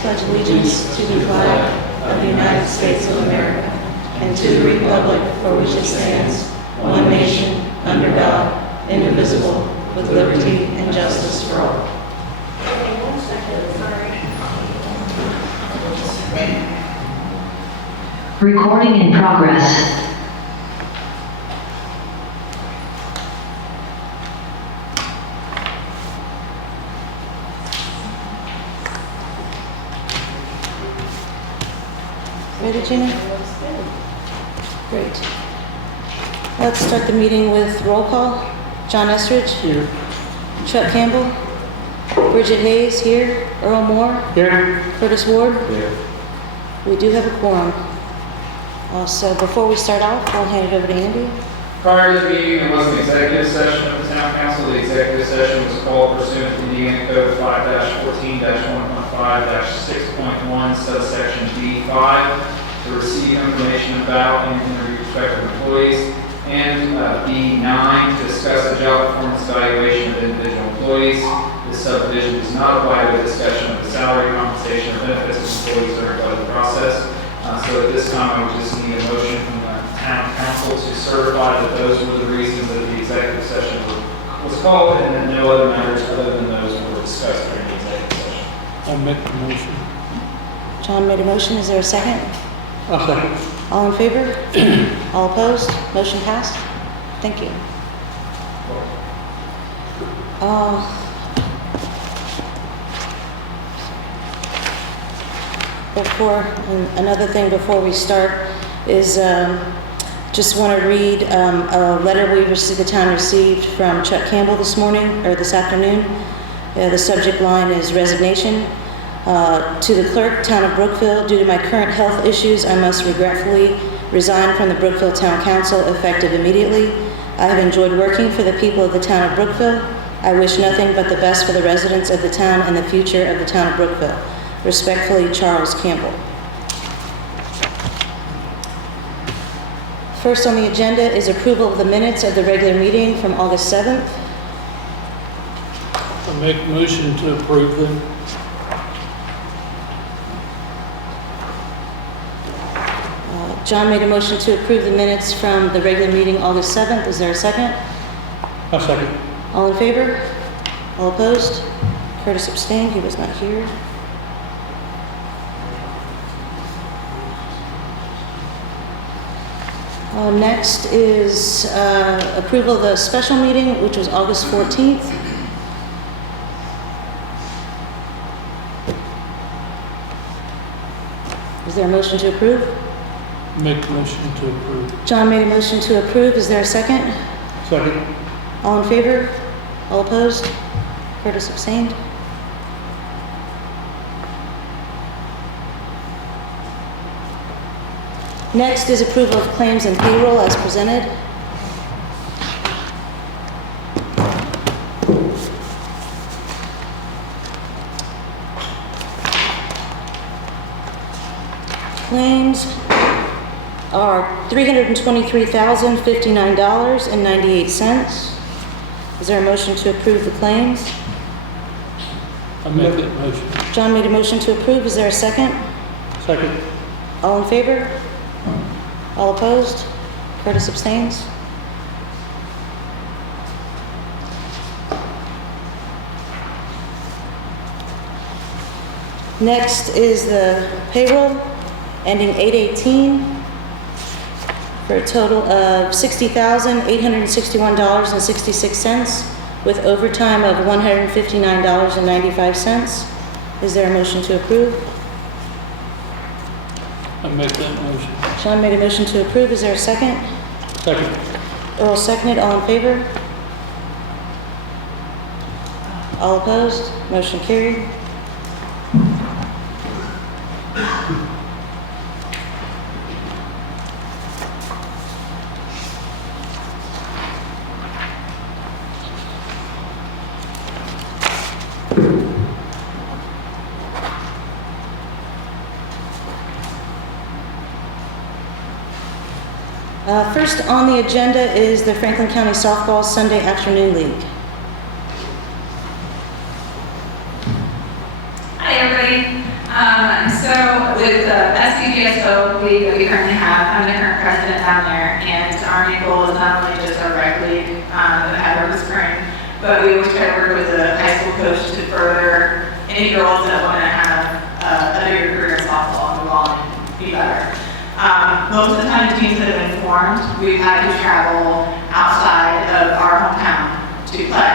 pledge allegiance to the flag of the United States of America and to the republic for which it stands, one nation, under God, indivisible, with liberty and justice for all. Recording in progress. Ready, Gina? Great. Let's start the meeting with roll call. John Estridge. Here. Chuck Campbell. Bridget Hayes here. Earl Moore. Here. Curtis Ward. Here. We do have a quorum. So before we start off, I'll hand it over to Andy. Prior to the meeting, there was an executive session of the Town Council. The executive session was called pursuant to Indiana Code 5-14-1.5-6.1, subsection B5, to receive information about and interview prospective employees, and B9, to discuss the job performance evaluation of individual employees. This subdivision does not apply to a discussion of the salary, compensation, or benefits of employees during the budget process. So at this time, I would just need a motion from the Town Council to certify that those were the reasons that the executive session was called, and that no other matters other than those were discussed during the executive session. I'll make the motion. John made a motion. Is there a second? I'll second. All in favor? All opposed? Motion passed. Thank you. Another thing before we start is just want to read a letter the town received from Chuck Campbell this morning, or this afternoon. The subject line is resignation. To the clerk, Town of Brookville, due to my current health issues, I must regretfully resign from the Brookville Town Council effective immediately. I have enjoyed working for the people of the Town of Brookville. I wish nothing but the best for the residents of the town and the future of the Town of Brookville. Respectfully, Charles Campbell. First on the agenda is approval of the minutes of the regular meeting from August 7th. I'll make a motion to approve them. John made a motion to approve the minutes from the regular meeting August 7th. Is there a second? I'll second. All in favor? All opposed? Curtis abstained. He was not here. Next is approval of the special meeting, which was August 14th. Is there a motion to approve? Make the motion to approve. John made a motion to approve. Is there a second? Second. All in favor? All opposed? Curtis abstained. Next is approval of claims and payroll as presented. Claims are $323,059.98. Is there a motion to approve the claims? I'll make that motion. John made a motion to approve. Is there a second? Second. All in favor? All opposed? Curtis abstains. Next is the payroll ending 8/18 for a total of $60,861.66 with overtime of $159.95. Is there a motion to approve? I'll make that motion. John made a motion to approve. Is there a second? Second. Earl seconded. All in favor? All opposed? Motion carried. First on the agenda is the Franklin County Softball Sunday Afternoon League. Hi, everybody. PSO league that we currently have. I'm the current president down there, and our main goal is not only just our rec league that we have over the spring, but we always try to work with the high school coach to further any girls that want to have a bigger career in softball and move on and be better. Most of the time, the teams that have been formed, we've had to travel outside of our hometown to play.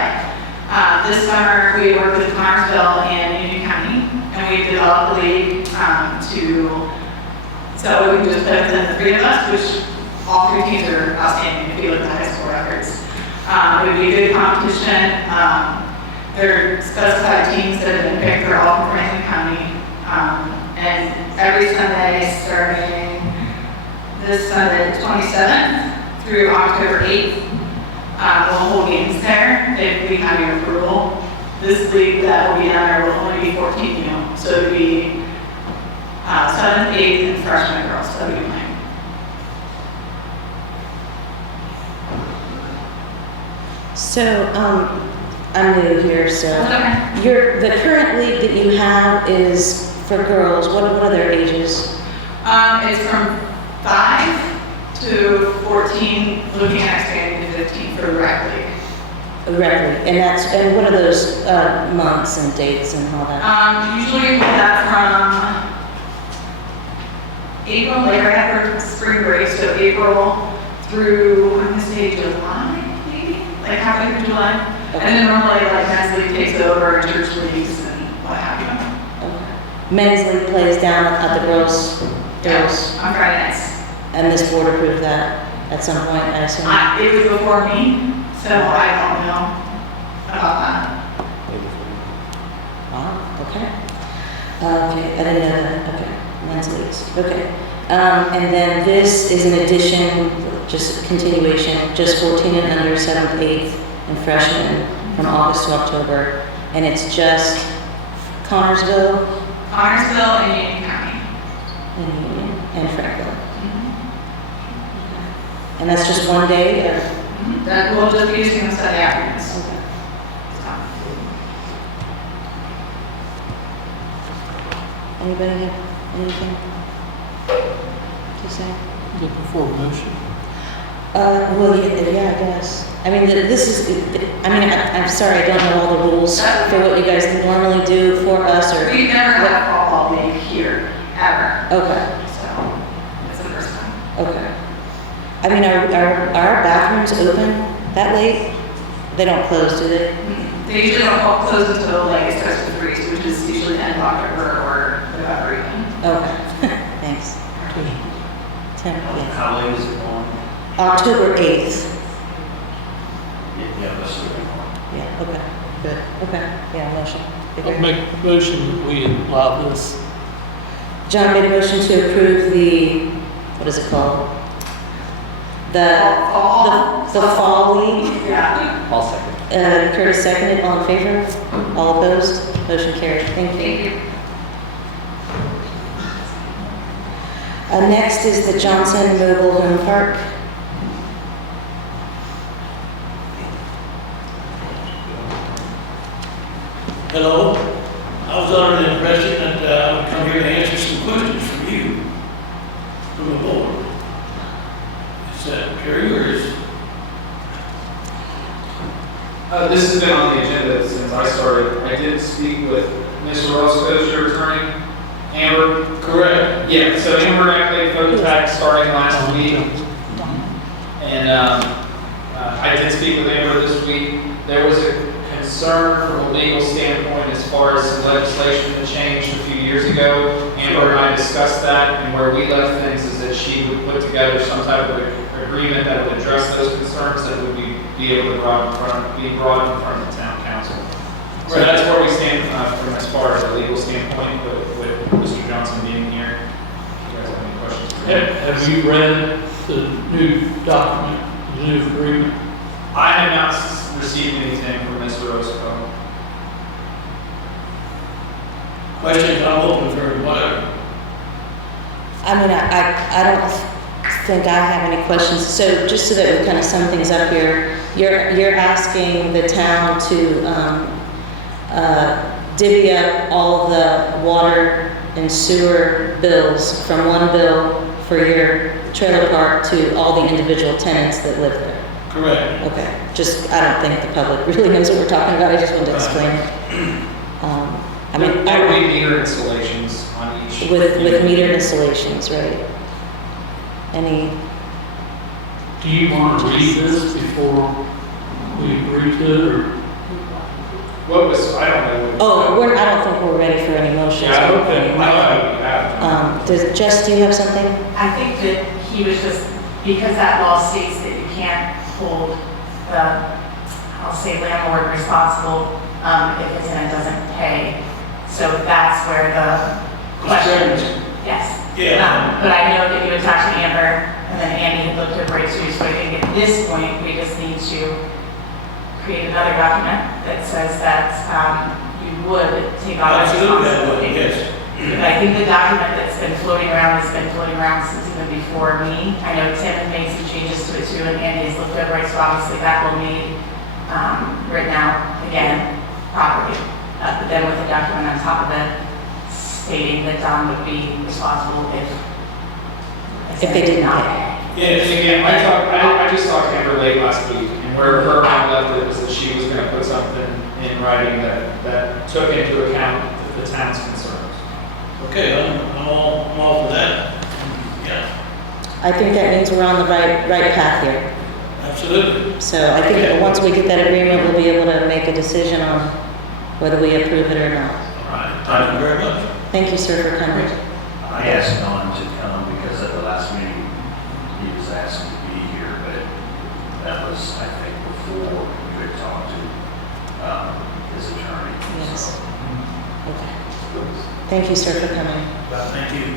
This summer, we worked with Connersville and Union County, and we developed a league so we can just play within the three of us, which all three teams are outstanding if you look at the high school records. It would be a good competition. There are specified teams that have been picked. They're all from Franklin County. And every Sunday, starting this Sunday, the 27th, through October 8th, we'll hold games there if we have your approval. This league that will be down there will only be 14, so it would be 7th, 8th, and freshman girls that we playing. So, I'm new here, so Okay. the current league that you have is for girls. What are their ages? It's from 5 to 14, looking at expanding to 15 for the rec league. Rec league, and what are those months and dates and all that? Usually we put that from April, like right after spring break, so April through, I'm gonna say July, maybe? Like halfway through July. Okay. And then normally like men's league takes over and church leagues and what have you. Okay. Men's league plays down at the girls, On Friday nights. and this board approved that at some point, I assume? It was before me, so I don't know about that. Oh, okay. Okay, I didn't know that, okay, men's leagues, okay. And then this is an addition, just continuation, just 14 and under, 7th, 8th, and freshmen from August to October. And it's just Connersville Connersville and Union County. and Union and Franklin. And that's just one day, or? That will just be using on Sunday afternoons. Okay. Anybody have anything to say? Get before motion. Well, yeah, I guess. I mean, this is, I'm sorry, I don't know all the rules for what you guys normally do for us, or, We've never had a fall ball league here, ever. okay, So, it's the first time. okay. I mean, are our bathrooms open that late? They don't close, do they? They usually don't close until like it starts to freeze, which is usually the end of October or November even. Okay, thanks. 10, yeah. How late is it on? October 8th. Yeah, that's the Yeah, okay, good, okay, yeah, motion. I'll make a motion that we allow this. John made a motion to approve the, what is it called? The fall league. Yeah. I'll second. Curtis seconded, all in favor? All opposed? Motion carried, thank you. Thank you. Next is the Johnson Mobile Home Park. Hello. I was under the impression that I would come here to answer some questions from you, from the board. Is that true, or is? This has been on the agenda since I started. I did speak with Ms. Roscoe, your attorney, Amber. Correct. Yeah, so Amber activated photo tax starting last week. And I did speak with Amber this week. There was a concern from a legal standpoint as far as some legislation that changed a few years ago. Amber and I discussed that, and where we left things is that she would put together some type of agreement that would address those concerns that would be able to be brought in front of the town council. So Right. that's where we stand from as far as a legal standpoint with Mr. Johnson being here. If you guys have any questions for him? Have you read the new document, the new agreement? I have not received anything from Ms. Roscoe. Questions, I'm open for whatever. I mean, I don't think I have any questions. So just so that we kind of sum things up here, you're asking the town to divvy up all the water and sewer bills from one bill for your trailer park to all the individual tenants that live there. Correct. Okay, I don't think the public really knows what we're talking about, I just wanted to explain it. I mean, There will be meter installations on each. with metered installations, right? Do you want to read this before we agree to it, or? What was, I don't know. I don't think we're ready for any motions. Yeah, I don't think, I don't know what you have. Jess, do you have something? I think that he was just, because that law states that you can't hold the, I'll say landlord responsible if a tenant doesn't pay. So that's where the question, yes. Yeah. But I know that you had talked to Amber, and then Andy had looked over it too, so I think at this point, we just need to create another document that says that you would take on that responsibility. Yes. But I think the document that's been floating around has been floating around since even before me. I know Tim had made some changes to it too, and Andy has looked over it, so obviously that will be written out again properly. But then with a document on top of it stating that Don would be responsible if they did not pay. Yes. And again, I just talked to Amber late last week, and where her mind left it was that she was going to put something in writing that took into account the town's concerns. Okay, I'm all for that. Yeah, I think that means we're on the right path here. absolutely. So I think that once we get that agreement, we'll be able to make a decision on whether we approve it or not. All right, thank you very much. Thank you, sir, for coming. I asked Don to come because at the last meeting, he was asked to be here, but that was, I think, before you had talked to his attorney. Yes. So, Okay. Thank you, sir, for coming. Thank you.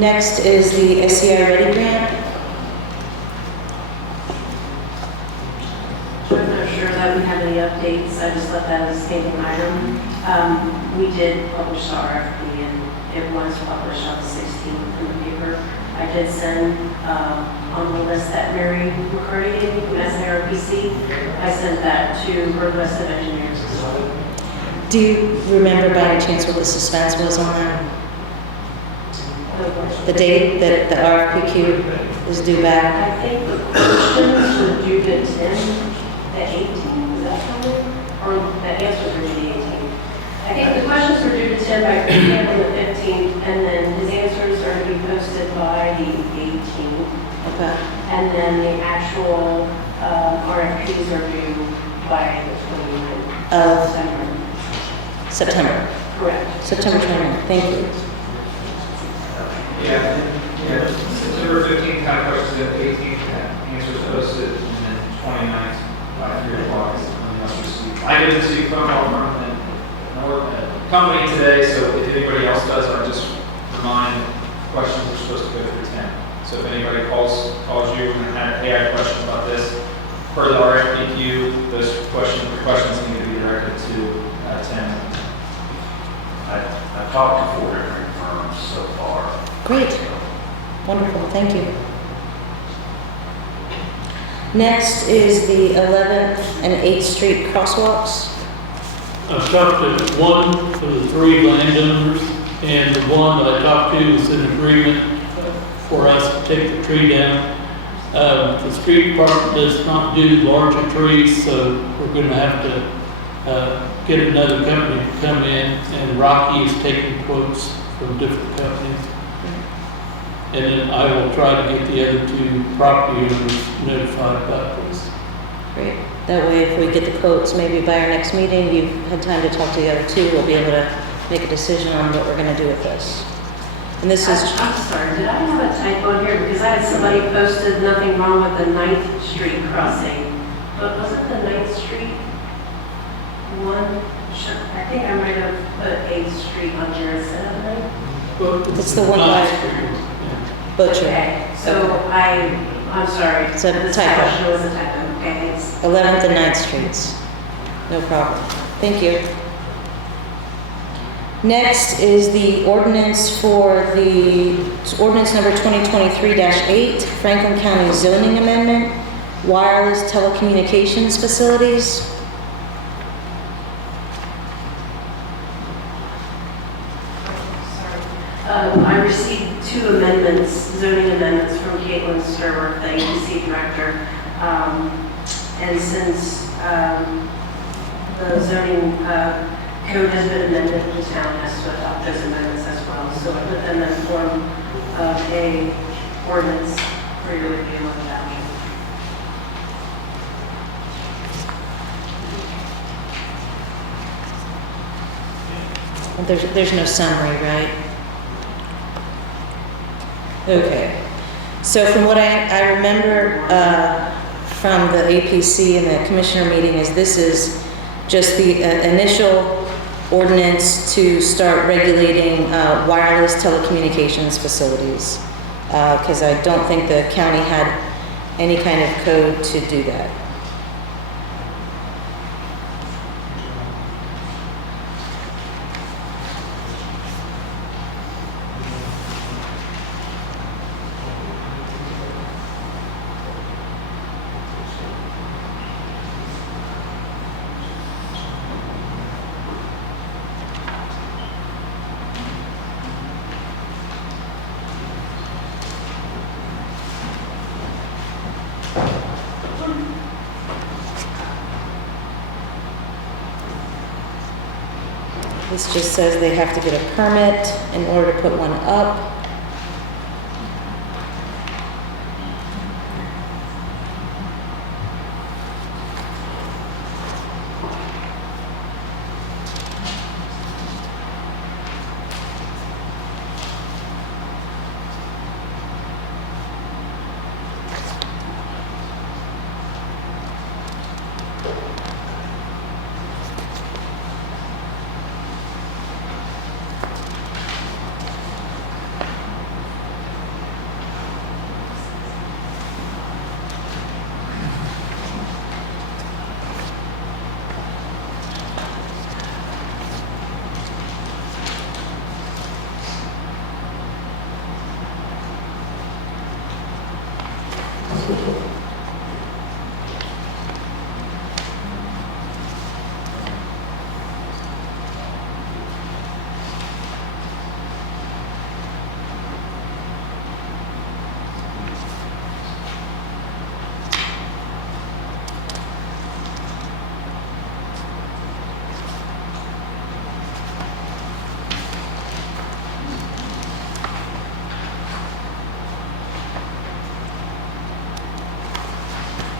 Next is the SEI READI Grant. I'm not sure that we have any updates, I just left that as a standing item. We did publish the RFP and it was published on the 16th in the paper. I did send on the list that Mary McCarty gave me from SIRPC. I sent that to Brookville Engineers as well. Do you remember by any chance what the suspense was on that? The date that the RFPQ is due back? I think the questions were due to 10, the 18th, is that coming? Or the answers were due to 18th? I think the questions were due to 10 by Campbell on the 15th, and then his answers are to be posted by the 18th. Okay. And then the actual RFPs are due by the 29th Of December. September. Correct. September 29th. Thank you. Yeah, September 15th, kind of questions at 18th, answers posted, and then 29th by 3 o'clock. I didn't receive a phone call from the company today, so if anybody else does, I just remind questions are supposed to go through 10. So if anybody calls you and hey, I have questions about this, per the RFPQ, those questions need to be directed to 10. I talked to 4 different firms so far. Great. Wonderful. Thank you. Next is the 11th and 8th Street crosswalks. I've talked to one of the 3 landowners, and the one that I talked to was in agreement for us to take the tree down. The street department does not do larger trees, so we're gonna have to get another company to come in, and Rocky is taking quotes from different companies. And then I will try to get the other 2 property owners notified about this. Great. That way, if we get the quotes, maybe by our next meeting, you've had time to talk to the other 2, we'll be able to make a decision on what we're going to do with this. And this is, I'm sorry, did I have a typo in here? Because I had somebody posted nothing wrong with the 9th Street crossing. But wasn't the 9th Street one? I think I might have put 8th Street on here instead of 9th. it's the one by Butcher. Okay, so I'm sorry. It's a This typo. question was a typo. Okay, thanks. 11th and 9th Streets. No problem. Thank you. Next is the ordinance for ordinance number 2023-8, Franklin County zoning amendment, wireless telecommunications facilities. I received 2 amendments, zoning amendments from Caitlin Sturber, the agency director. And since the zoning code has been amended, the town has to adopt those amendments as well. So I put them in form of a ordinance for your review and adoption. There's no summary, right? Okay. So from what I remember from the APC and the commissioner meeting is this is just the initial ordinance to start regulating wireless telecommunications facilities. Because I don't think the county had any kind of code to do that. This just says they have to get a permit in order to put one up.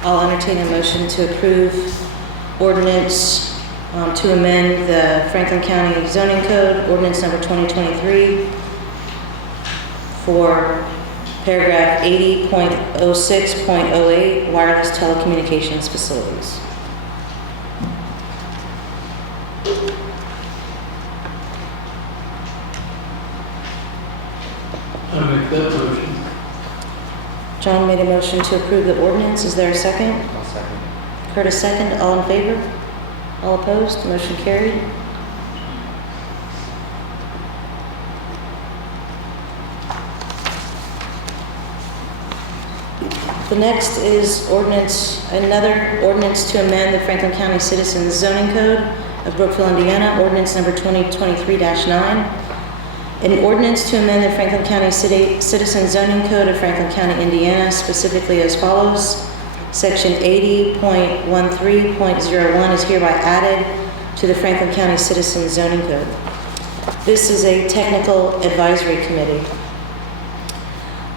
I'll entertain a motion to approve ordinance to amend the Franklin County zoning code, ordinance number 2023 for paragraph 80.06.08, wireless telecommunications facilities. I make that motion. John made a motion to approve the ordinance. Is there a second? I'll second. Curtis second. All in favor? All opposed? Motion carried. The next is ordinance, another ordinance to amend the Franklin County Citizens Zoning Code of Brookville, Indiana, ordinance number 2023-9. An ordinance to amend the Franklin County Citizen Zoning Code of Franklin County, Indiana, specifically as follows. Section 80.13.01 is hereby added to the Franklin County Citizen Zoning Code. This is a technical advisory committee.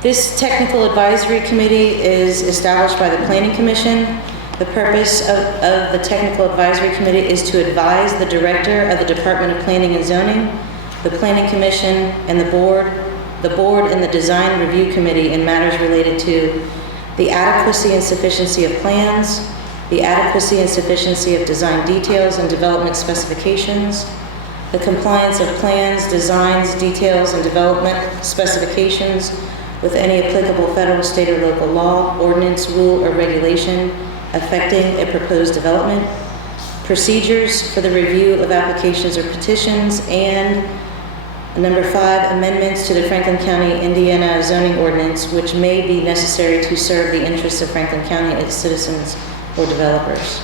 This technical advisory committee is established by the Planning Commission. The purpose of the technical advisory committee is to advise the director of the Department of Planning and Zoning, the Planning Commission, and the board and the Design Review Committee in matters related to the adequacy and sufficiency of plans, the adequacy and sufficiency of design details and development specifications, the compliance of plans, designs, details, and development specifications with any applicable federal, state, or local law, ordinance, rule, or regulation affecting a proposed development, procedures for the review of applications or petitions, and number 5, amendments to the Franklin County, Indiana zoning ordinance, which may be necessary to serve the interests of Franklin County, its citizens, or developers.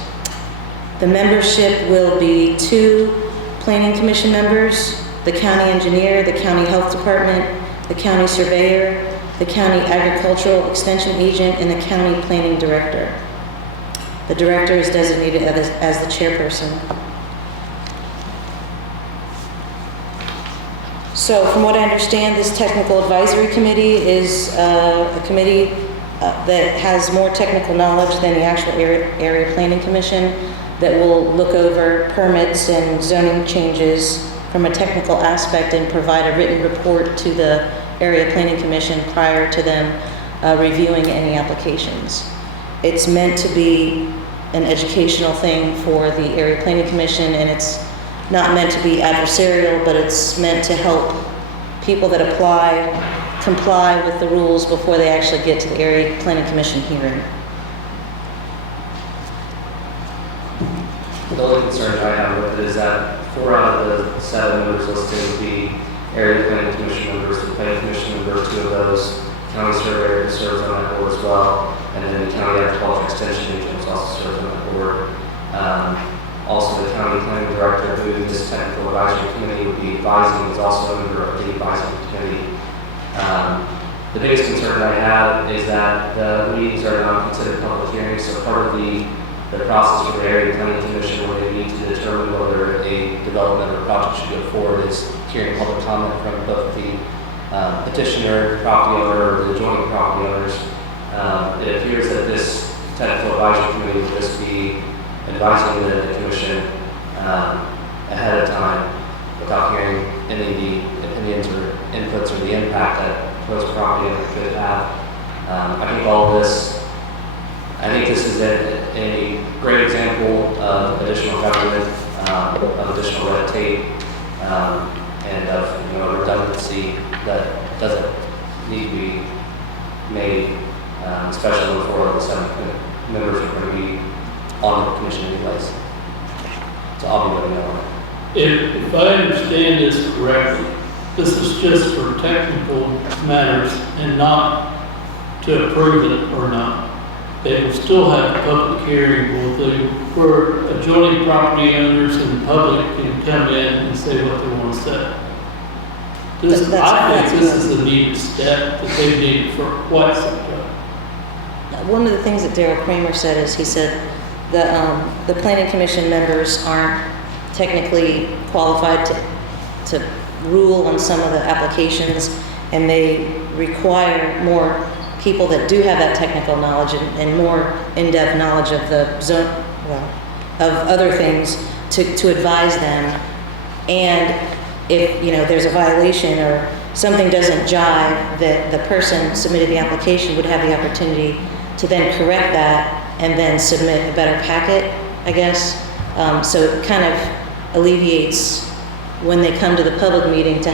The membership will be 2 Planning Commission members, the county engineer, the county health department, the county surveyor, the county agricultural extension agent, and the county planning director. The director is designated as the chairperson. So from what I understand, this technical advisory committee is a committee that has more technical knowledge than the actual area planning commission, that will look over permits and zoning changes from a technical aspect and provide a written report to the area planning commission prior to them reviewing any applications. It's meant to be an educational thing for the area planning commission, and it's not meant to be adversarial, but it's meant to help people that apply comply with the rules before they actually get to the area planning commission hearing. The only concern I have with it is that 4 out of the 7 members listed would be area planning commission members, the planning commission member, 2 of those, county surveyor who serves on that board as well, and then the county agricultural extension agent also serves on that board. Also, the county planning director, who this technical advisory committee would be advising, is also a member of the advisory committee. The biggest concern I have is that the meetings are not considered public hearings, so part of the process for the area planning commission, where they need to determine whether a development or project should go forward, is hearing public comment from both the petitioner, property owner, or the adjoining property owners. It appears that this technical advisory committee will just be advising the commission ahead of time without hearing any of the opinions or inputs or the impact that proposed property owner could have. I think this is a great example of additional government, of additional red tape, and of redundancy that doesn't need to be made, especially when 4 of the 7 members are going to be on the commission anyways. So I'll be voting no on it. If I understand this correctly, this is just for technical matters and not to approve it or not. They will still have a public hearing where adjoining property owners and the public can come in and say what they want to say. I think this is a needed step that they've needed for quite some time. One of the things that Darrell Kramer said is, he said the planning commission members aren't technically qualified to rule on some of the applications, and they require more people that do have that technical knowledge and more in-depth knowledge of the zone, of other things to advise them. And if there's a violation or something doesn't jive, that the person submitting the application would have the opportunity to then correct that and then submit a better packet, I guess. So it kind of alleviates when they come to the public meeting to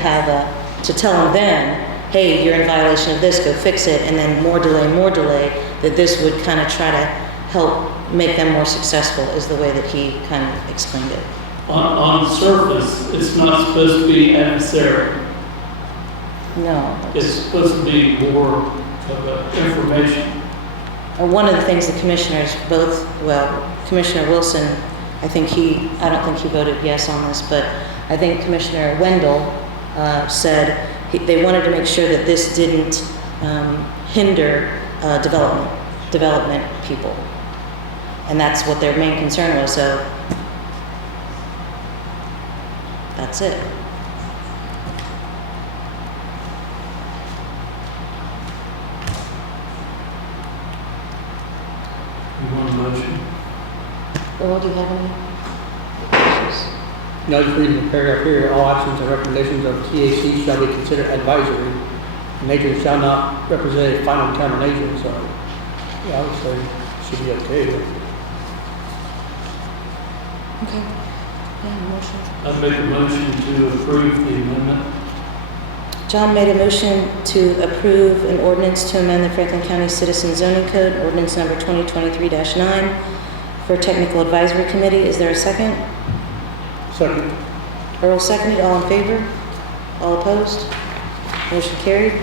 tell them then, hey, you're in violation of this, go fix it, and then more delay, that this would kind of try to help make them more successful, is the way that he kind of explained it. On the surface, it's not supposed to be adversarial. No. It's supposed to be more of information. One of the things the commissioners Commissioner Wilson, I don't think he voted yes on this, but I think Commissioner Wendell said they wanted to make sure that this didn't hinder development people. And that's what their main concern was, so that's it. You want a motion? Earl, do you have any issues? No, just reading the paragraph here, all actions and recommendations of TAC shall be considered advisory. Nature shall not represent a final determination, so, yeah, I would say it should be okay. Okay. Yeah, motion. I make a motion to approve the amendment. John made a motion to approve an ordinance to amend the Franklin County Citizen Zoning Code, ordinance number 2023-9, for technical advisory committee. Is there a second? Second. Earl seconded. All in favor? All opposed? Motion carried.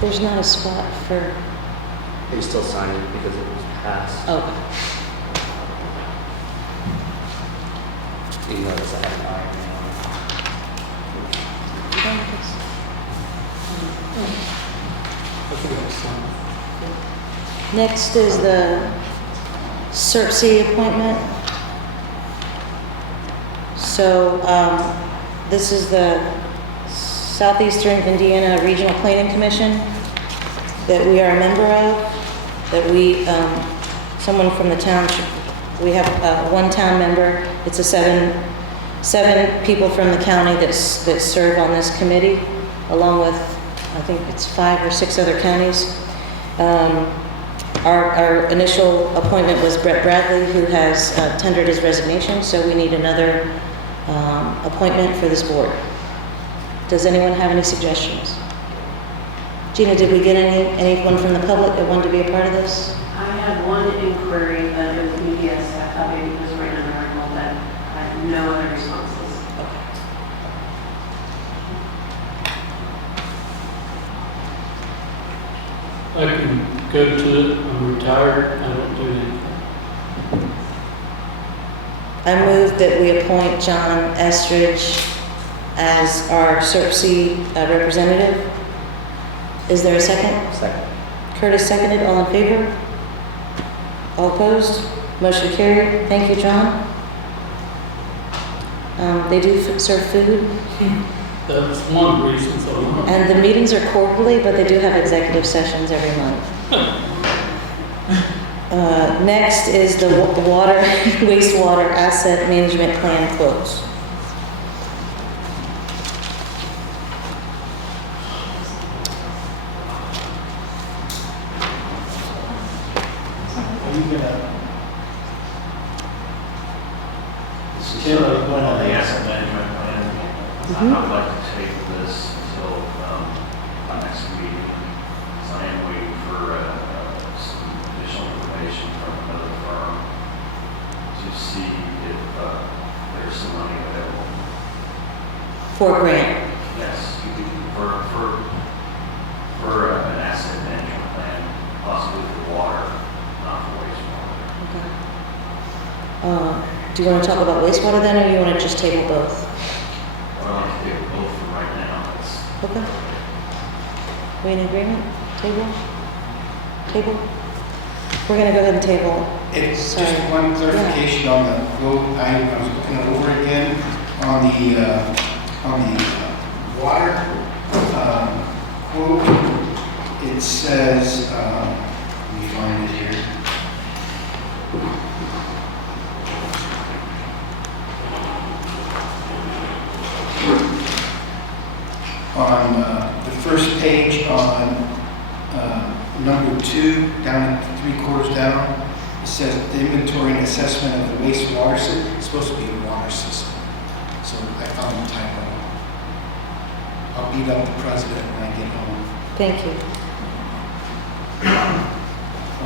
There's not a spot for, You still sign it because it was passed. oh, Even though it's a head next is the SIRPC appointment. So, this is the Southeastern Indiana Regional Planning Commission that we are a member of, that we, someone from the town, we have one town member. It's a seven people from the county that serve on this committee, along with, I think it's 5 or 6 other counties. Our initial appointment was Brett Bradley, who has tendered his resignation, so we need another appointment for this board. Does anyone have any suggestions? Gina, did we get anyone from the public that wanted to be a part of this? I had one inquiry, but it was UPS, I thought maybe it was right on the article, but I had no other responses. I can go to it, I'm retired, I don't do anything. I move that we appoint John Estridge as our SIRPC representative. Is there a second? Second. Curtis seconded, all in favor? All opposed? Motion carried. Thank you, John. They do serve food, That's one reason, so. and the meetings are quarterly, but they do have executive sessions every month. Next is the Wastewater Asset Management Plan quotes. Still, going on the asset management plan, I would like to table this until our next meeting. So I am waiting for some additional information from another firm to see if there's some money available. For a grant. Yes, for an asset management plan, possibly for water, not for wastewater. Do you want to talk about wastewater then, or you want to just table both? Well, I can do both for right now. Okay. We in agreement? Table? Table? We're going to go ahead and table. It's Sorry. just one clarification on the quote. I was looking it over again on the water quote. It says, let me find it here. On the first page on number 2, down at 3/4 down, it says the inventory and assessment of the wastewater system. It's supposed to be a water system. So I found a typo. I'll beat up the president when I get home. Thank you.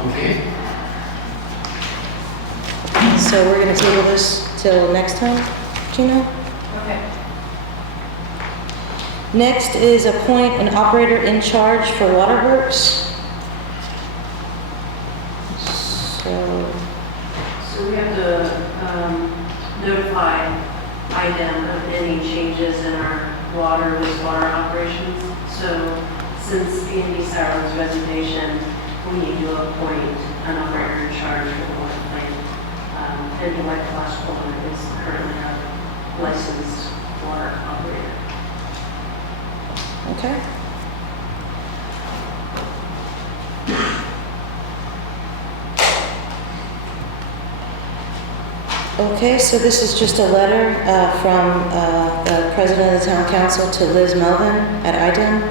Okay. So we're going to table this till next time, Gina? Okay. Next is appoint an operator in charge for waterworks. So we have to notify IDEM of any changes in our water, wastewater operations. So since Andy Sauer's resignation, we need to appoint an operator in charge for the water plant. And Dwight Flaspohler is currently a licensed water operator. Okay. Okay, so this is just a letter from the President of the Town Council to Liz Melvin at IDEM.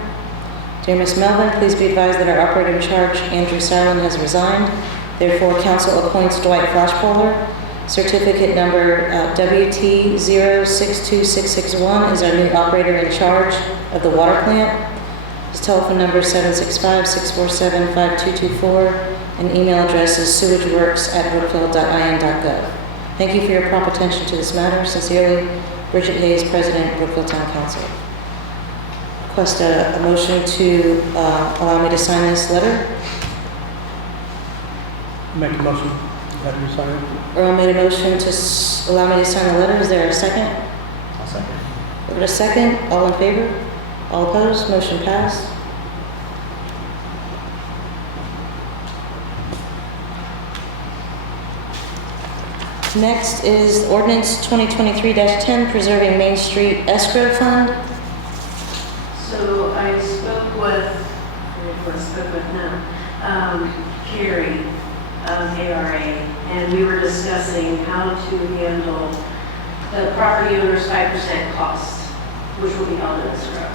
Dear Ms. Melvin, please be advised that our operator in charge, Andrew Sarlin, has resigned. Therefore, Council appoints Dwight Flaspohler. Certificate number WT062661 is our new operator in charge of the water plant. His telephone number is 765-647-5224, and email address is sewageworks@brookville.in.gov. Thank you for your prompt attention to this matter. Sincerely, Bridget Hayes, President, Brookville Town Council. request a motion to allow me to sign this letter. Make a motion, have you sign it? Earl made a motion to allow me to sign the letter. Is there a second? I'll second. Give it a second. All in favor? All opposed? Motion passed. Next is Ordinance 2023-10, preserving Main Street Escrow Fund. So I spoke with, Carrie of ARA, and we were discussing how to handle the property owner's 5% cost, which will be held in escrow.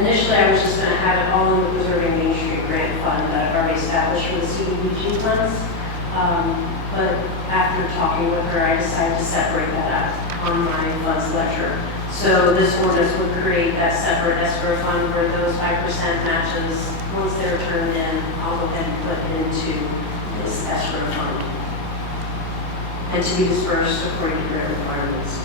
Initially, I was just going to have it all in the Preserving Main Street Grant Fund that I've already established for the CDBG funds. But after talking with her, I decided to separate that up on my funds ledger. So this ordinance would create that separate escrow fund where those 5% matches, once they're turned in, I'll go ahead and put into this escrow fund and to be dispersed according to their requirements.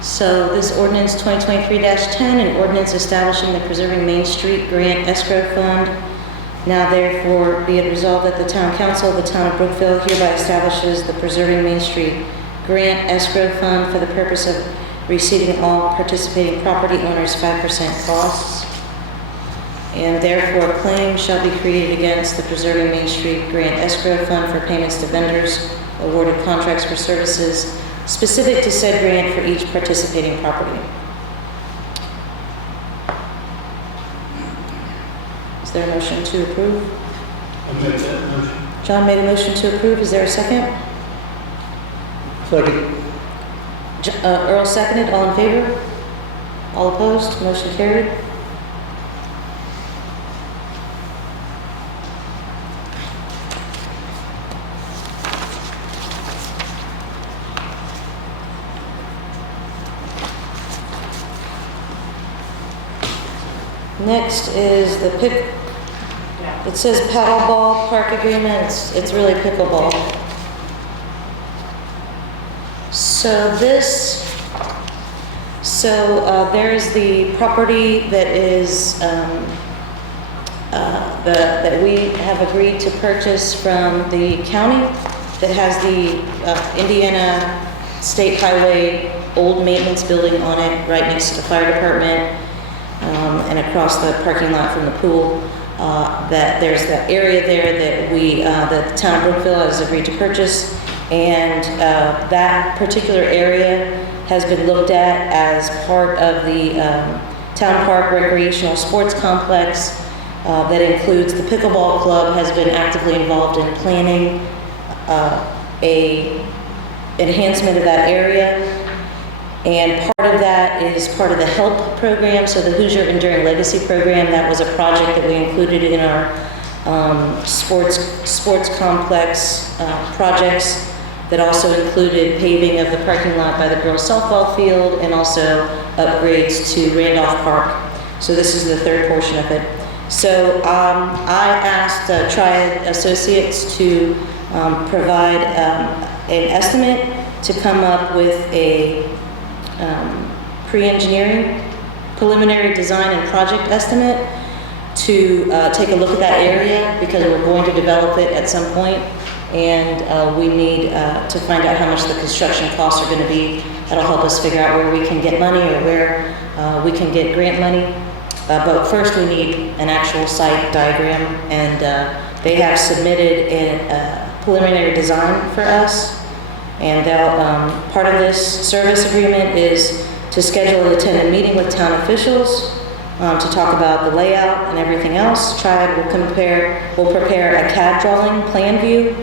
So this ordinance 2023-10, an ordinance establishing the Preserving Main Street Grant Escrow Fund. Now therefore be it resolved that the Town Council of the Town of Brookville hereby establishes the Preserving Main Street Grant Escrow Fund for the purpose of receiving all participating property owners' 5% costs. And therefore a claim shall be created against the Preserving Main Street Grant Escrow Fund for payments to vendors awarded contracts for services specific to said grant for each participating property. Is there a motion to approve? I make that motion. John made a motion to approve. Is there a second? Second. Earl seconded. All in favor? All opposed? Motion carried. Next is the it says paddleball park agreement. It's really pickleball. So there's the property that is that we have agreed to purchase from the county that has the Indiana State Highway old maintenance building on it, right next to the fire department. And across the parking lot from the pool, that there's that area there that the town of Brookville has agreed to purchase, and that particular area has been looked at as part of the town park recreational sports complex that includes the pickleball club has been actively involved in planning a enhancement of that area. And part of that is part of the HELP program, so the Hoosier Enduring Legacy program. That was a project that we included in our sports complex projects that also included paving of the parking lot by the girls softball field and also upgrades to Randolph Park. So this is the third portion of it. So I asked Triad Associates to provide an estimate to come up with a pre-engineering, preliminary design and project estimate to take a look at that area because we're going to develop it at some point, and we need to find out how much the construction costs are going to be. That'll help us figure out where we can get money or where we can get grant money. But first we need an actual site diagram, and they have submitted a preliminary design for us. And part of this service agreement is to schedule and attend a meeting with town officials to talk about the layout and everything else. Triad will prepare a CAD drawing plan view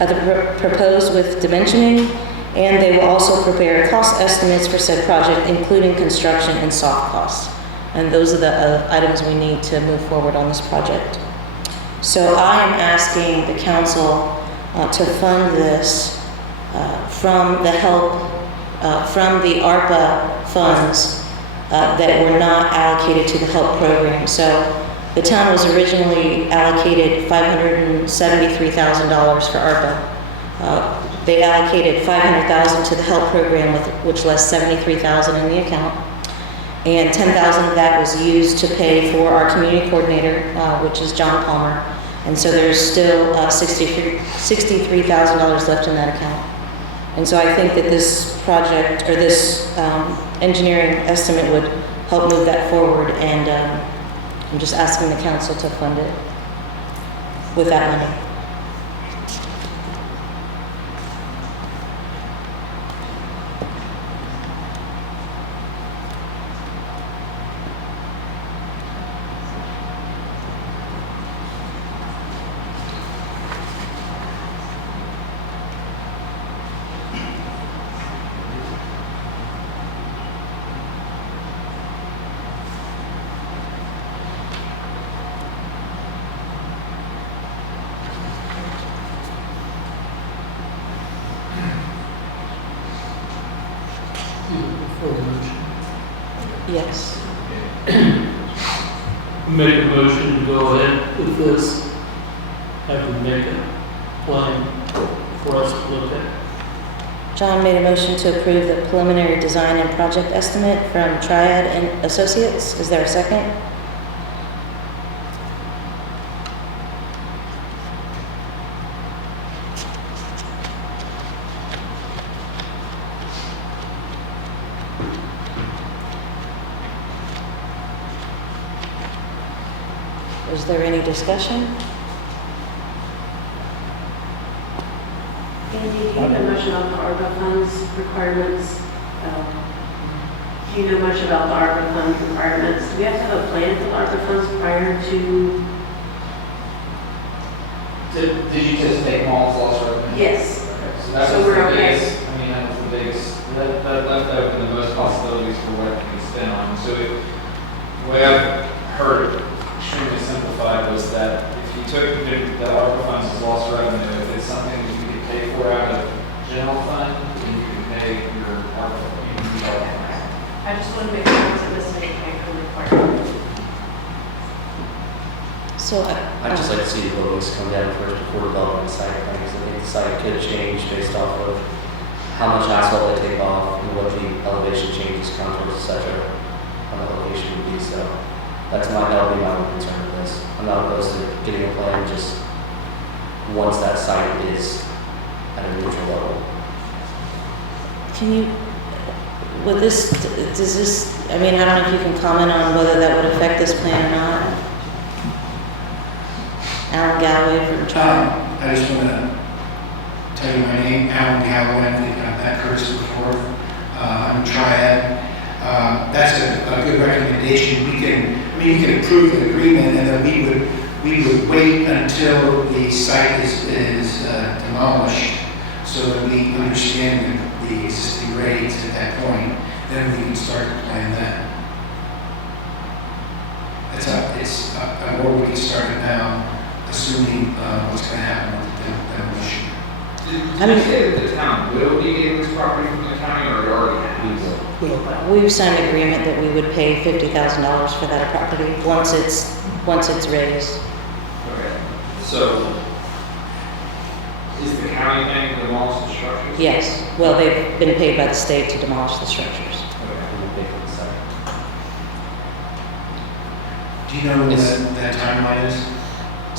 of the proposed with dimensioning, and they will also prepare cost estimates for said project, including construction and soft costs. And those are the items we need to move forward on this project. So I am asking the council to fund this from the help from the ARPA funds that were not allocated to the HELP program. So the town was originally allocated $573,000 for ARPA. they allocated $500,000 to the health program, which left $73,000 in the account. And $10,000 of that was used to pay for our community coordinator, which is John Palmer. And so there's still $63,000 left in that account. And so I think that this project, or this engineering estimate would help move that forward, and I'm just asking the council to fund it with that money. Yes. Make a motion to go ahead with this. Have to make a plan for us to look at. John made a motion to approve the preliminary design and project estimate from Triad and Associates. Is there a second? Is there any discussion? Andy, do you know much about the ARPA funds requirements? Do you know much about the ARPA funds requirements? Do we have to have a plan for the ARPA funds prior to? Did you just take them all as lost revenue? Yes. Okay, so that So was we're the okay. biggest, I mean, that was the biggest, that left open the most possibilities for what it can spend on. So the way I've heard it extremely simplified was that if you took the ARPA funds as lost revenue, if it's something that you could pay for out of general fund, then you can pay your ARPA. I just want to make sure it's a mistake for requirement. So, I'd just like to see the buildings come down first before development site plans. I think the site could change based off of how much asphalt they take off and what the elevation changes, contours, et cetera, on the location would be. So that'll be my only concern with this. I'm not opposed to getting a plan just once that site is at a neutral level. can you, with this, does this, I mean, I don't know if you can comment on whether that would affect this plan or not. Alan Galloway from Triad. I just want to tell you my name, Alan Galloway. I think I've met Curtis before. I'm Triad. That's a good recommendation. We can approve the agreement, and then we would wait until the site is demolished, so that we understand the existing grades at that point. Then we can start to plan that. Or we can start it now, assuming what's going to happen with the demolition. Did you say that the town will be getting this property from the county, or it already has? We've signed an agreement that we would pay $50,000 for that property once it's raised. Okay, so is the county paying to demolish the structures? Yes, well, they've been paid by the state to demolish the structures. Do you know what that timeline is?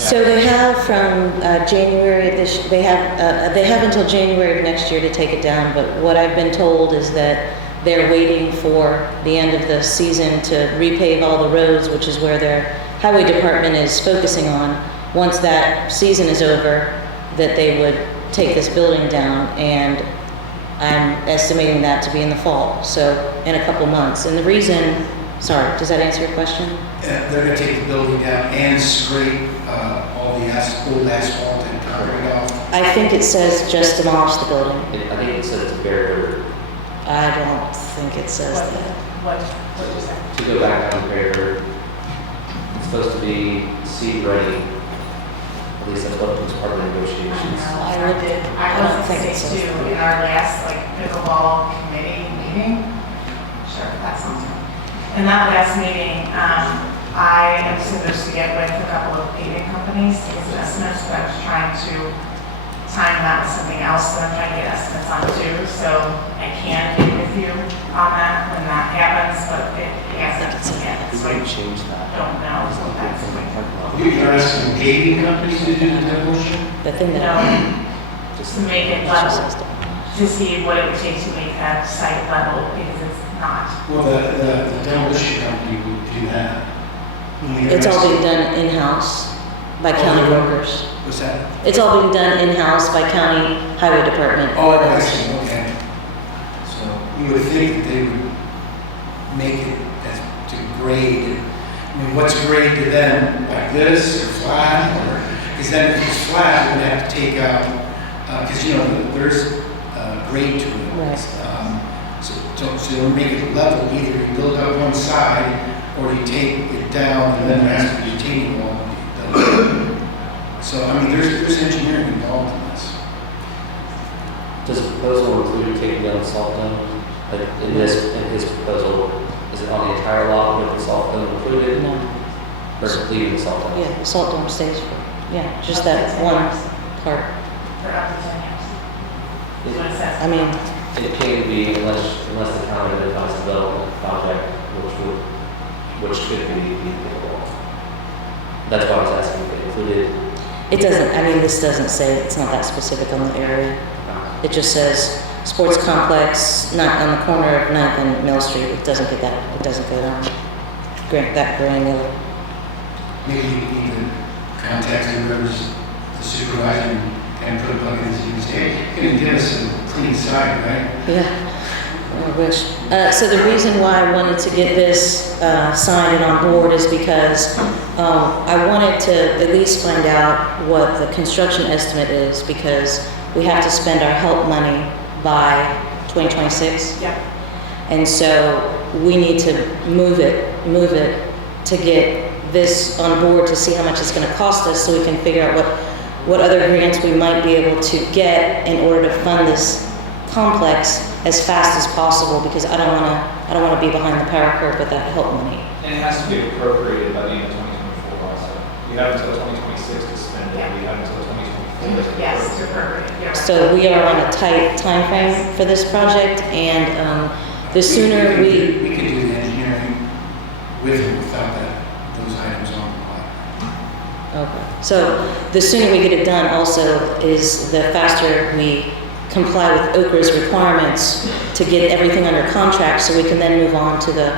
So they have from January of this, they have until January of next year to take it down, but what I've been told is that they're waiting for the end of the season to repave all the roads, which is where their highway department is focusing on. Once that season is over, that they would take this building down, and I'm estimating that to be in the fall, so in a couple months. And the reason, sorry, does that answer your question? They're going to take the building down and scrape all the old asphalt and concrete off. I think it says just demolish the building. I think it says to barrier, I don't think it says that. What did you say? to go back on the barrier. It's supposed to be seed ready. At least that's what was part of the negotiations. I don't was think it at says stage 2 that. in our last pickleball committee meeting. Sure, that sounds good. In that last meeting, I am supposed to get with a couple of paving companies to get some estimates, but I was trying to time that with something else that I'm trying to get estimates on too, so I can get with you on that when that happens, but it hasn't yet, so I don't know, so that's You're asking paving companies to do the demolition? The thing no, that. just to make it level, to see what it would take to make that site level, because it's not. Well, the demolition company would do that. It's all being done in-house by county workers. What's that? It's all being done in-house by county highway department. Oh, I see, okay. So you would think that they would make it as to grade. I mean, what's grade to them, like this, or flat, or, because then if it's flat, you're gonna have to take out, because, you know, there's grade to it. Right. So you'll make it level, either you build up one side, or you take it down, and then there has to be a retaining wall. So, I mean, there's engineering involved in this. Does the proposal include taking down the salt dome? Like in his proposal, is it on the entire lot with the salt dome included? No, Or is it leaving the salt dome? yeah, the salt dome stays for, yeah, just that one part. For up to 10 years. Is what it says. I mean, It can be unless the county identifies development project, which could be applicable. That's why I was asking if it included. it doesn't, I mean, this doesn't say, it's not that specific on the area. It just says sports complex, not on the corner of 9th and Mill Street. It doesn't get that, it doesn't go down that granular. Maybe you need to contact whoever's the supervisor and put a plug in and say, hey, you're gonna get us a clean site, right? Yeah, I wish. So the reason why I wanted to get this signed and on board is because I wanted to at least find out what the construction estimate is, because we have to spend our help money by 2026. Yeah. And so we need to move it to get this on board to see how much it's gonna cost us, so we can figure out what other grants we might be able to get in order to fund this complex as fast as possible, because I don't wanna be behind the power curve with that help money. And it has to be appropriated by the end of 2024 also. You have until 2026 to spend it, you have until 2024. Yes, to appropriate. You're right. So we are on a tight time frame for this project, and the sooner we, We could do the engineering with or without those items on the plot. okay, so the sooner we get it done also is the faster we comply with Okra's requirements to get everything under contract, so we can then move on to the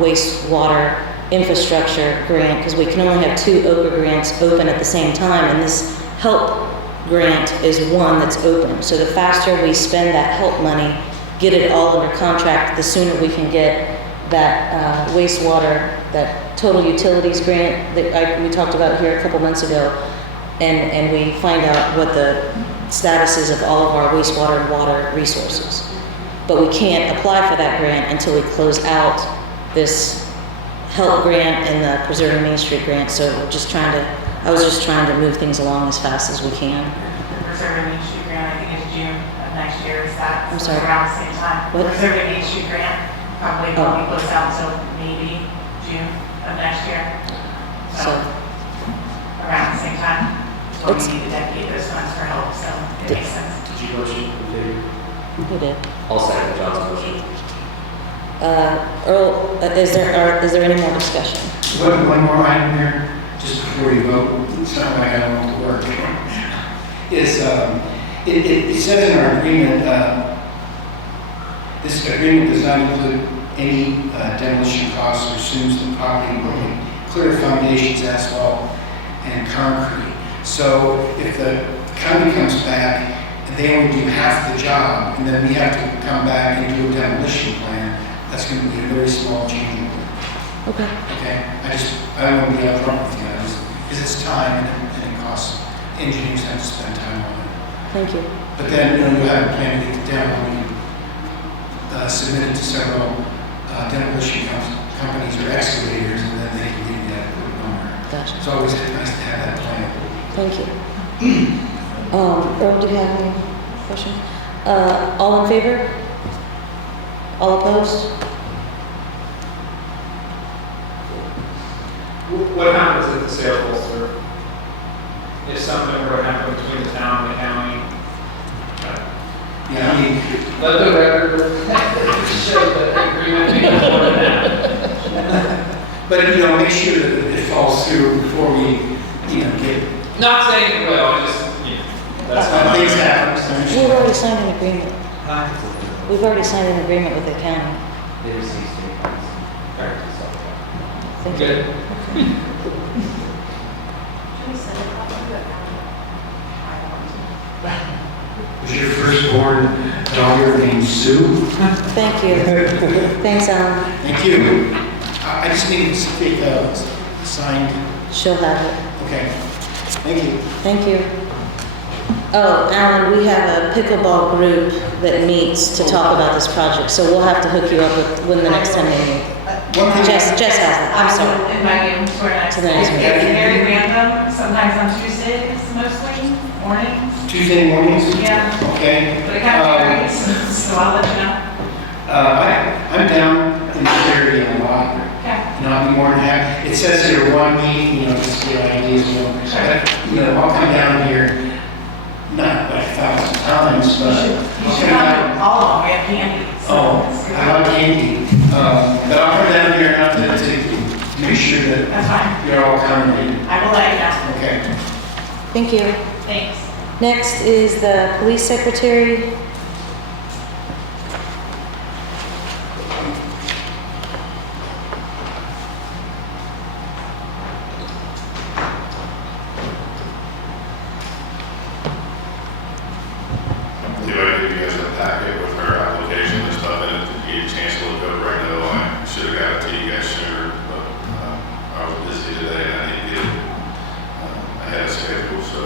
wastewater infrastructure grant, because we can only have 2 Okra grants open at the same time, and this help grant is one that's open. So the faster we spend that help money, get it all under contract, the sooner we can get that wastewater, that total utilities grant that we talked about here a couple months ago, and we find out what the status is of all of our wastewater and water resources. But we can't apply for that grant until we close out this help grant and the Preserving Main Street grant. So I was just trying to move things along as fast as we can. The Preserving Main Street grant, I think is June of next year, is that? I'm sorry. Around the same time. What? Preserving Main Street grant probably Oh. won't be closed out until maybe June of next year. So, Around the same time, is when It's- we need to dedicate those funds for help, so it makes sense. Did you motion in favor? who did? I'll second John's motion. Earl, is there any more discussion? One more item here, just before you vote, it's not like I don't want to work, is, it says in our agreement, this agreement does not include any demolition costs or assumes the property will be clear foundations, asphalt, and concrete. So if the county comes back and they only do half the job, and then we have to come back and do a demolition plan, that's going to be a very small change order. Okay. Okay, I don't want to be upfront with you, because it's time and it costs, engineers have to spend time on it. Thank you. But then, you have a plan to get the demo, and you submit it to several demolition companies or excavators, and then they can give you that number. Gotcha. It's always nice to have that plan. Thank you. Earl, do you have any questions? All in favor? All opposed? What happens if the sale falls through? If something were to happen between the town and the county Let the record show that the agreement means more than that. But, make sure that it falls through before we, get, Not saying it will, just, that's not. things happen. We've already signed an agreement. We've already signed an agreement with the county. They received statements. Thank you. Good. Was your firstborn daughter named Sue? Thank you. Thanks, Alan. Thank you. I just need to speak, signed. She'll have it. Okay. Thank you. Thank you. Oh, Alan, we have a pickleball group that meets to talk about this project, so we'll have to hook you up with when the next time they meet. One thing. Jess has it. I'm sorry. I will invite you to our next To the next meeting. meeting. It's very random, sometimes on Tuesdays mostly, mornings, Tuesday mornings? yeah, Okay. but it kind of varies, so I'll let you know. I'm down in this area a lot. Okay. And I'll be more than happy. It says here one meeting, just get ideas, but, I'll come down here, not like 1,000 times, but. You should have all of them, we have candy. so Oh, it's good. I love candy. But I'll come down here enough to make sure that That's fine, you're all accommodated. I will let you know. Okay. Thank you. Thanks. Next is the police secretary. I believe I gave you guys a packet with her application and stuff in it. If you get a chance to look over, I know I should have got it to you guys sooner, but I was busy today and I didn't get it ahead of schedule. So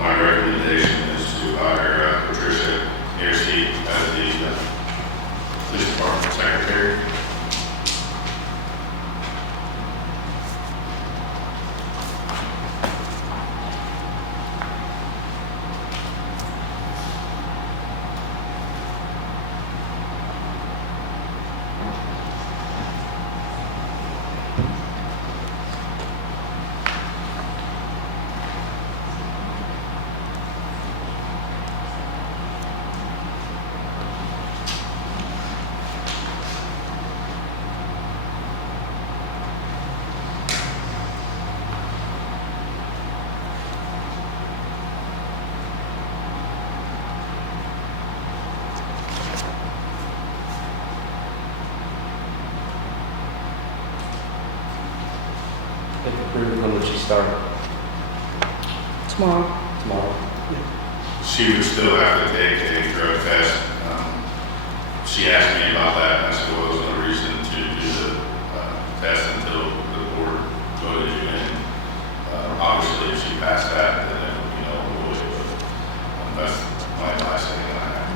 my recommendation is to hire Patricia Nearsky as the police department secretary. If approved, when would she start? Tomorrow. Tomorrow? She would still have to take a drug test. She asked me about that, and I said, well, there's no reason to do the test until the board voted you in. Obviously, if she passed that, then it would be no void, but that's my last thing that I have.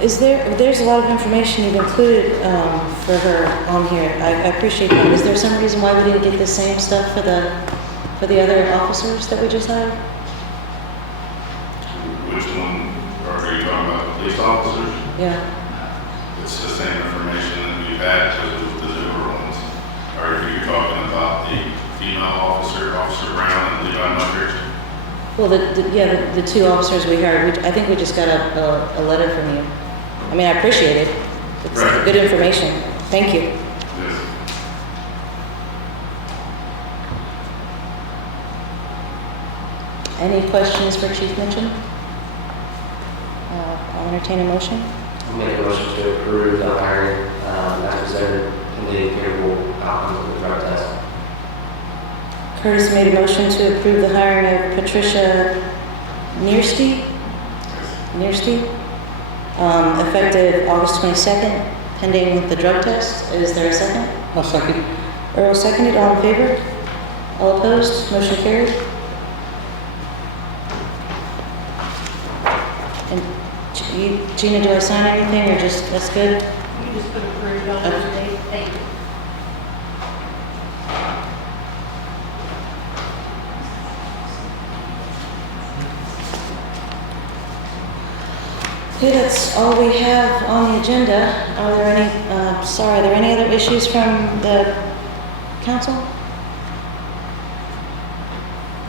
There's a lot of information you've included for her on here. I appreciate that. Is there some reason why we didn't get the same stuff for the other officers that we just hired? Which one, are you talking about the police officers? Yeah. It's the same information that we've had because of the newer ones. Or are you talking about the female officer, Officer Brown and Levi Muckridge? Well, the two officers we hired, I think we just got a letter from you. I mean, I appreciate it. It's Right. good information. Thank you. Yes. Any questions for Chief Mitchell? I'll entertain a motion. I'll make a motion to approve the hiring as presented in the favorable outcomes of the drug test. Curtis made a motion to approve the hiring of Patricia Nearsky, effective August 22nd, pending the drug test. Is there a second? I'll second. Earl seconded. All in favor? All opposed? Motion carried. And Gina, do I sign anything or just, that's good? You just put approved on the date. Thank you. Okay, that's all we have on the agenda. Are there any other issues from the council?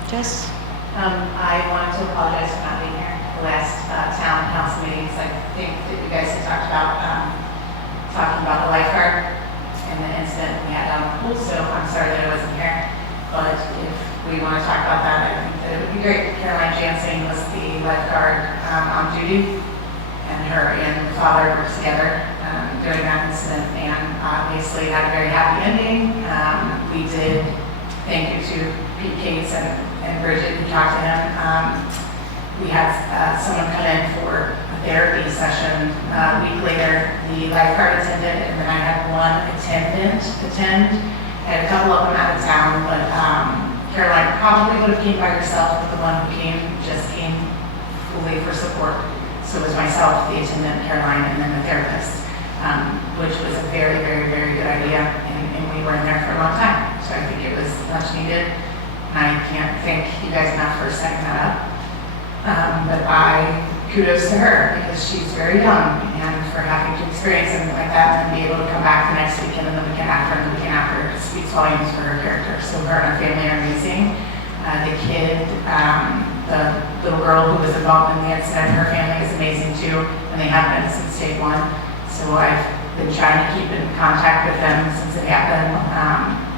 Jess? I wanted to apologize for not being here at the last town council meetings. I think that you guys had talked about the lifeguard and the incident we had down the pool, so I'm sorry that I wasn't here. But if we want to talk about that, I think that it would be great. Caroline Jansen was the lifeguard on duty, and her and the father worked together during that incident, and obviously had a very happy ending. We did thank you to Pete Cates and Bridget, who talked to him. We had someone come in for a therapy session a week later. The lifeguard attended, and then I had one attendant attend. I had a couple of them out of town, but Caroline probably would have came by herself, but the one who just came fully for support. So it was myself, the attendant, Caroline, and then the therapist, which was a very, very, very good idea, and we were in there for a long time. So I think it was much needed. I can't thank you guys enough for setting that up. But kudos to her, because she's very young, and for having to experience something like that and be able to come back the next weekend and the weekend after and the weekend after, it speaks volumes for her character. So her and her family are amazing. The kid, the little girl who was involved in the incident, her family is amazing too, and they have been since day one. So I've been trying to keep in contact with them since it happened.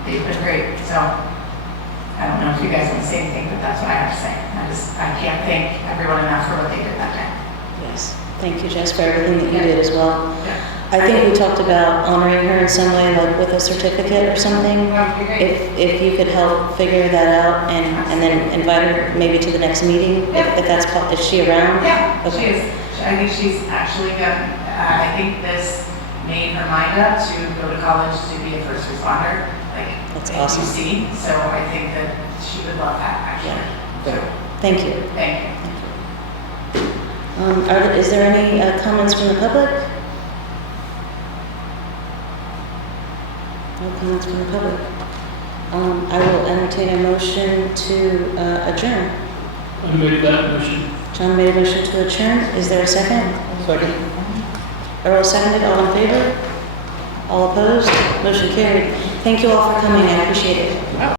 They've been great. So I don't know if you guys want to say anything, but that's what I have to say. I can't thank everyone enough for what they did that day. Yes. Thank you, Jess, for everything that you did as well. Yeah. I think we talked about honoring her in some way, like with a certificate or something. That would be great. If you could help figure that out and then invite her maybe to the next meeting, Yeah. is she around? Yeah, Okay. she is. I think she's actually I think this made her mind up to go to college to be a first responder. That's at awesome. UC. So I think that she would love that, actually. So, Thank you. thank you. Is there any comments from the public? No comments from the public. I will entertain a motion to adjourn. I made that motion. John made a motion to adjourn. Is there a second? Second. Earl seconded. All in favor? All opposed? Motion carried. Thank you all for coming. I appreciate it.